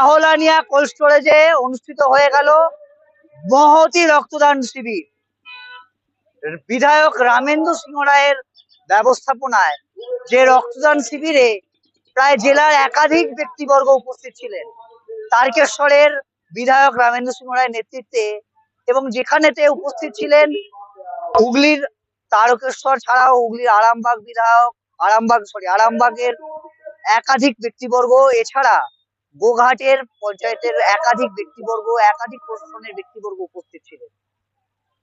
আহলানিয়া cold স্টোরেজে অনুষ্ঠিত হয়ে গেল মহতী রক্তদান শিবির। বিধায়ক রামেন্দু সিংহ রায়ের ব্যবস্থাপনায় যে রক্তদান শিবিরে প্রায় জেলার একাধিক ব্যক্তিবর্গ উপস্থিত ছিলেন। তারকেশ্বরের বিধায়ক রামেন্দু সিংহ রায়ের নেতৃত্বে এবং যেখানেতে উপস্থিত ছিলেন হুগলির তারকেশ্বর ছাড়াও হুগলির আরামবাগের একাধিক ব্যক্তিবর্গ, এছাড়া গোঘাটের পঞ্চায়েতের একাধিক ব্যক্তিবর্গ, একাধিক প্রশাসনের ব্যক্তিবর্গ উপস্থিত ছিলেন।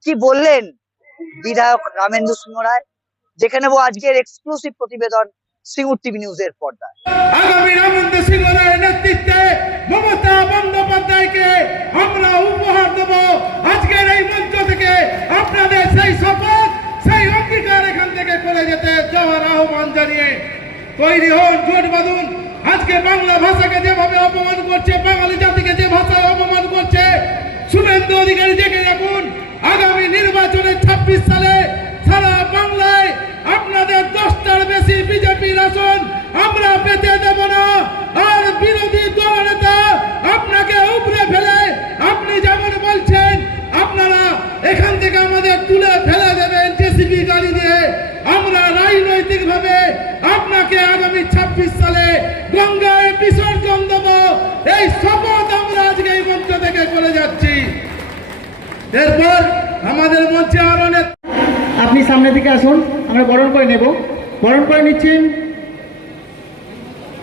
কি বললেন বিধায়ক রামেন্দু সিংহ রায়, দেখে নেব আজকের এক্সক্লুসিভ প্রতিবেদন সিঙ্গুর টিভি নিউজের পর্দায়। আগামী রামেন্দু সিংহ রায়ের নেতৃত্বে মমতা বন্দ্যোপাধ্যায়কে আমরা উপহার দেব। আজকের এই মঞ্চ থেকে আপনাদের সেই শপথ, সেই অঙ্গীকার এখান থেকে করে যেতে যাওয়ার আহ্বান জানিয়ে তৈরি হন, জোট বাঁধুন। আজকে বাংলা ভাষাকে যেভাবে অপমান করছে, বাঙালি জাতিকে যে ভাষায় অপমান করছে, শুভেন্দু অধিকারী জেগে রাখুন। আগামী নির্বাচনে 26 সালে সারা বাংলায় আপনাদের 10টার বেশি বিজেপির আসন আমরা পেতে দেব না। আর বিরোধী দলনেতা আপনাকে উপরে ফেলে আপনি যেমন বলছেন আপনারা এখান থেকে আমাদের তুলে ফেলে দেবেন জেসিবি গাড়ি দিয়ে, আমরা রাজনৈতিক ভাবে আপনাকে আগামী 26 সালে গঙ্গায় বিসর্জন দেব। এই শপথ আমরা আজকে এই মঞ্চ থেকে করে যাচ্ছি। এরপর আমাদের মঞ্চে আরো আপনি সামনের দিকে আসুন, আমরা বরণ করে নেব। বরণ করে নিচ্ছেন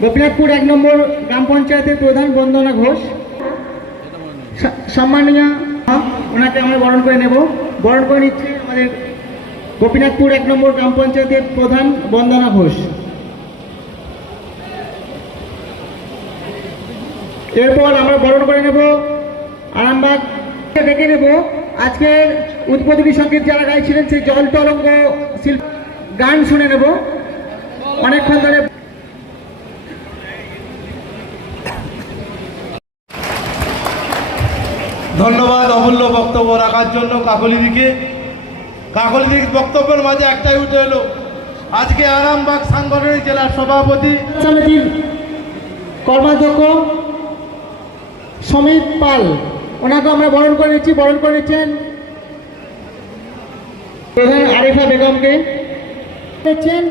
গোপীনাথপুর 1 নম্বর গ্রাম পঞ্চায়েতের প্রধান বন্দনা ঘোষ। সম্মানীয় ওনাকে আমরা বরণ করে নেব। বরণ করে নিচ্ছে আমাদের গোপীনাথপুর 1 নম্বর গ্রাম পঞ্চায়েতের প্রধান বন্দনা ঘোষ। এরপর আমরা বরণ করে নেব আরামবাগ ডেকে নেব। আজকের উদ্বোধনী সঙ্গীত যারা গাইছিলেন সেই জল তরঙ্গ শিল্প গান শুনে নেব অনেকক্ষণ ধরে। ধন্যবাদ অমূল্য বক্তব্য রাখার জন্য কাকলিদিকে। কাকলিদির বক্তব্যের মাঝে একটাই উঠে এলো, আজকে আরামবাগ সাংগঠনিক জেলার সভাপতি সমিতির কর্মাধ্যক্ষ সমীর পাল, ওনাকে আমরা বরণ করে নিচ্ছি। বরণ করে নিচ্ছেন প্রধান আরিফা বেগমকে। দেখছেন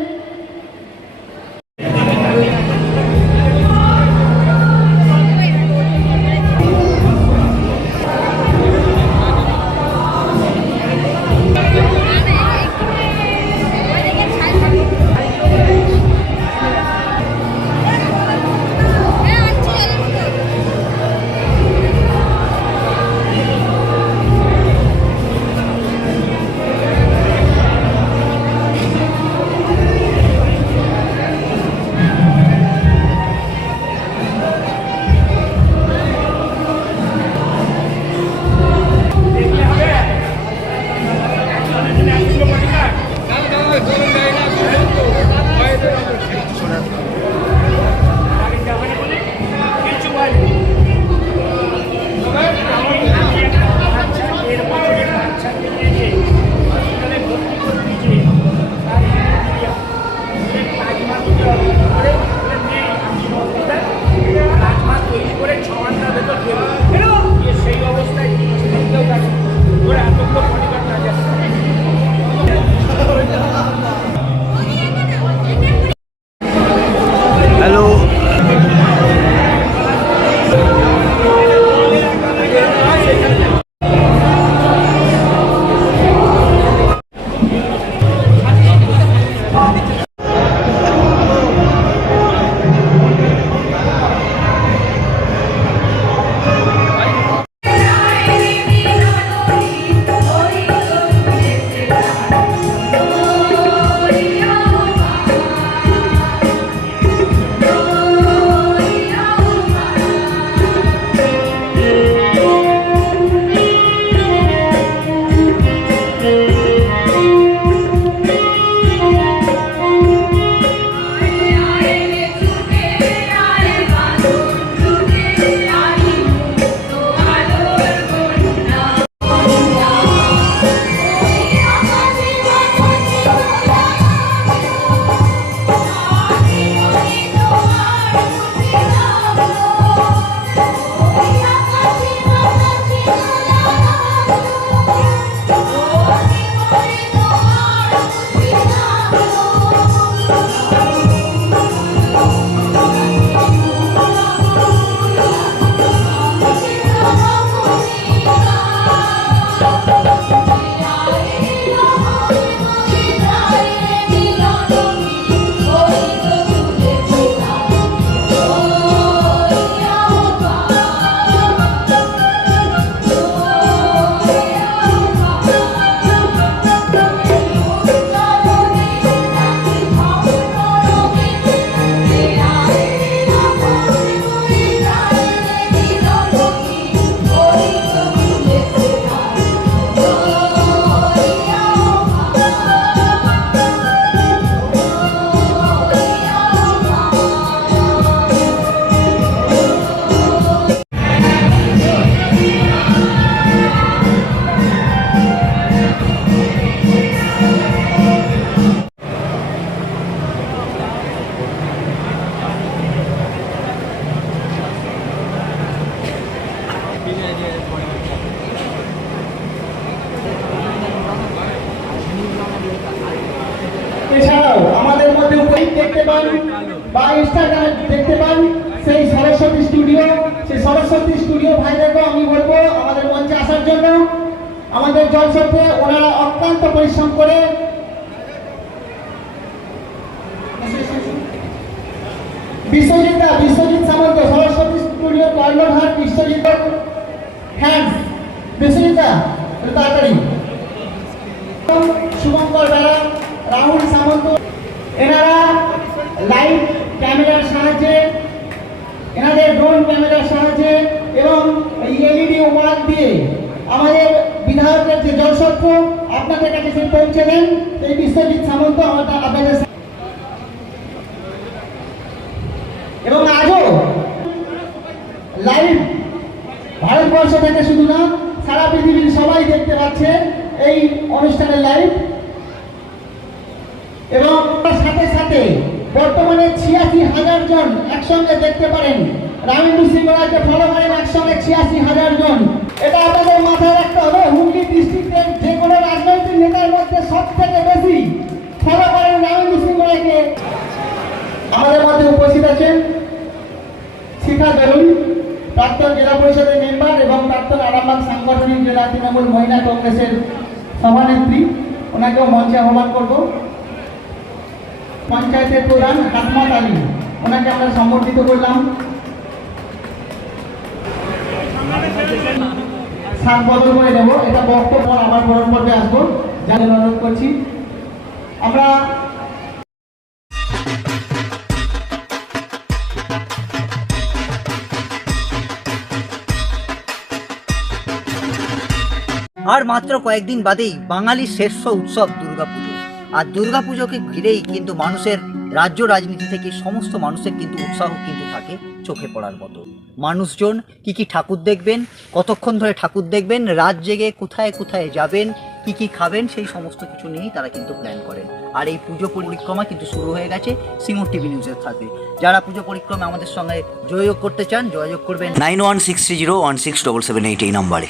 পান বা ইনস্টাগ্রামে দেখতে পান সেই সরস্বতী স্টুডিও, সেই সরস্বতী স্টুডিও ভাইদেরকে আমি বলবো আমাদের মঞ্চে আসার জন্য। আমাদের জলসত্ত্বে ওনারা অক্লান্ত পরিশ্রম করে বিশ্বজিৎ সামন্ত সরস্বতী স্টুডিও কর্ণধার বিশ্বজিৎ হ্যান্ড বিশ্বজিৎ তাড়াতাড়ি শুভঙ্কর বেড়া রাহুল সামন্ত এনারা লাইভ ক্যামেরার সাহায্যে এনাদের ড্রোন ক্যামেরার সাহায্যে এবং এলইডি ওয়াল দিয়ে আমাদের বিধায়কের যে জলসত্ত্ব আপনাদের কাছে সে পৌঁছে দেন। এই বিশ্বজিৎ সামন্ত আপনাদের এবং আজও লাইভ ভারতবর্ষ থেকে শুধু না সারা পৃথিবীর সবাই দেখতে পাচ্ছে এই অনুষ্ঠানের লাইভ। এবং তার সাথে সাথে বর্তমানে 86,000 জন একসঙ্গে দেখতে পারেন। রামেন্দু সিংহরায়কে ফলো করেন একসঙ্গে 86,000 জন। এটা আপনাদের মাথায় রাখতে হবে। হুগলি ডিস্ট্রিক্টের যে কোনো রাজনৈতিক নেতার মধ্যে সব থেকে বেশি ফলো করেন রামেন্দু সিংহরায়কে। আমাদের মধ্যে উপস্থিত আছেন শিখা দলুই, প্রাক্তন জেলা পরিষদের মেম্বার এবং প্রাক্তন আরামবাগ সাংগঠনিক জেলা তৃণমূল মহিলা কংগ্রেসের সভানেত্রী। ওনাকেও মঞ্চে আহ্বান করব। পঞ্চায়েতের প্রধান হাসমত আলী, ওনাকে আমরা সম্বর্ধিত করলাম। সাত বদল করে নেব, এটা বক্তব্য আবার বরণ পর্বে আসবো, জানিয়ে অনুরোধ করছি। আমরা আর মাত্র কয়েকদিন বাদেই বাঙালির শ্রেষ্ঠ উৎসব দুর্গাপুজো। আর দুর্গাপুজোকে ঘিরেই কিন্তু মানুষের রাজ্য রাজনীতি থেকে সমস্ত মানুষের কিন্তু উৎসাহ কিন্তু থাকে চোখে পড়ার মতো। মানুষজন কি কি ঠাকুর দেখবেন, কতক্ষণ ধরে ঠাকুর দেখবেন, রাত জেগে কোথায় কোথায় যাবেন, কি কি খাবেন, সেই সমস্ত কিছু নিয়েই তারা কিন্তু প্ল্যান করেন। আর এই পুজো পরিক্রমা কিন্তু শুরু হয়ে গেছে সিঙ্গুর টিভি নিউজের সাথে। যারা পুজো পরিক্রমা আমাদের সঙ্গে যোগাযোগ করতে চান যোগাযোগ করবেন 9163016778 এই নম্বরে।